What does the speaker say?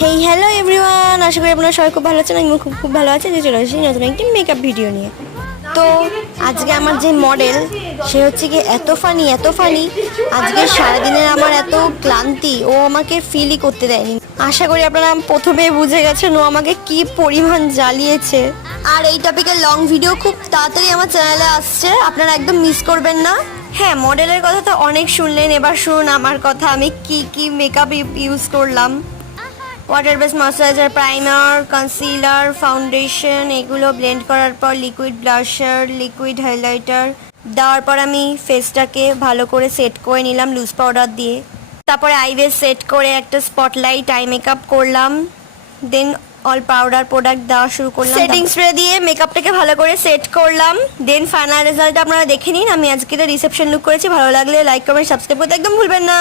Hey hello everyone, আশা করি আপনারা সবাই খুব ভালো আছেন। আমি খুব ভালো আছি। যে চলে এসেছি নতুন একটি মেকআপ ভিডিও নিয়ে। তো আজকে আমার যে মডেল সে হচ্ছে কি এত ফানি আজকে সারাদিনের আমার এত ক্লান্তি ও আমাকে ফিলই করতে দেয়নি। আশা করি আপনারা প্রথমে বুঝে গেছেন ও আমাকে কি পরিমাণ জ্বালিয়েছে। আর এই টপিকের লং ভিডিও খুব তাড়াতাড়ি আমার চ্যানেলে আসছে, আপনারা একদম মিস করবেন না। হ্যাঁ, মডেলের কথা তো অনেক শুনলেন, এবার শুনুন আমার কথা। আমি কি মেকআপ ইউজ করলাম। Water base moisturiser, primer, concealer, foundation, এগুলো ব্লেন্ড করার পর লিকুইড ব্লাশার, লিকুইড হাইলাইটার দেওয়ার পর আমি ফেসটাকে ভালো করে সেট করে নিলাম লুজ পাউডার দিয়ে। তারপরে আইবেস সেট করে একটা স্পটলাইট আই মেকআপ করলাম। দেন অল পাউডার প্রোডাক্ট দেওয়া শুরু করলাম। সেটিং স্প্রে দিয়ে মেকআপটাকে ভালো করে সেট করলাম। দেন ফাইনাল রেজাল্ট আপনারা দেখে নিন। আমি আজকে রিসেপশন লুক করেছি। ভালো লাগলে লাইক কমেন্ট সাবস্ক্রাইব করতে একদম ভুলবেন না।